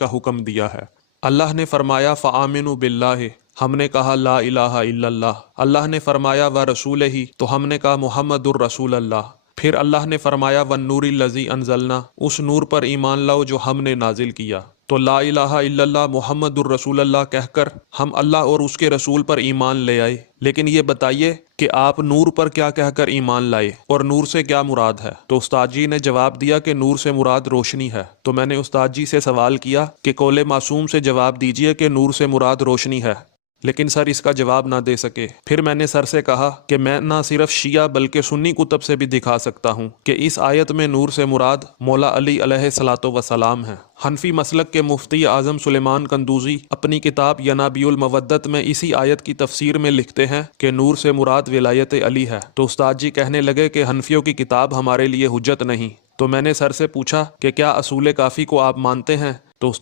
کا حکم دیا ہے۔ اللہ نے فرمایا فآمنوا باللہ، ہم نے کہا لا الہ الا اللہ۔ اللہ نے فرمایا ورسولہ، تو ہم نے کہا محمد الرسول اللہ۔ پھر اللہ نے فرمایا والنور الذی انزلنا، اس نور پر ایمان لاؤ جو ہم نے نازل کیا۔ تو لا الہ الا اللہ محمد الرسول اللہ کہہ کر ہم اللہ اور اس کے رسول پر ایمان لے آئے۔ لیکن یہ بتائیے کہ آپ نور پر کیا کہہ کر ایمان لائے اور نور سے کیا مراد ہے؟ تو استاد جی نے جواب دیا کہ نور سے مراد روشنی ہے۔ تو میں نے استاد جی سے سوال کیا کہ قول معصوم سے جواب دیجئے کہ نور سے مراد روشنی ہے، لیکن سر اس کا جواب نہ دے سکے۔ پھر میں نے سر سے کہا کہ میں نہ صرف شیعہ بلکہ سنی کتب سے بھی دکھا سکتا ہوں کہ اس آیت میں نور سے مراد مولا علی علیہ الصلوۃ والسلام ہے۔ حنفی مسلک کے مفتی اعظم سلیمان قندوزی اپنی کتاب ینابیع المودت میں اسی آیت کی تفسیر میں لکھتے ہیں کہ نور سے مراد ولایت علی ہے۔ تو استاد جی کہنے لگے کہ حنفیوں کی کتاب ہمارے لیے حجت نہیں۔ تو میں نے سر سے پوچھا کہ کیا اصول کافی کو آپ مانتے ہیں؟ تو استاد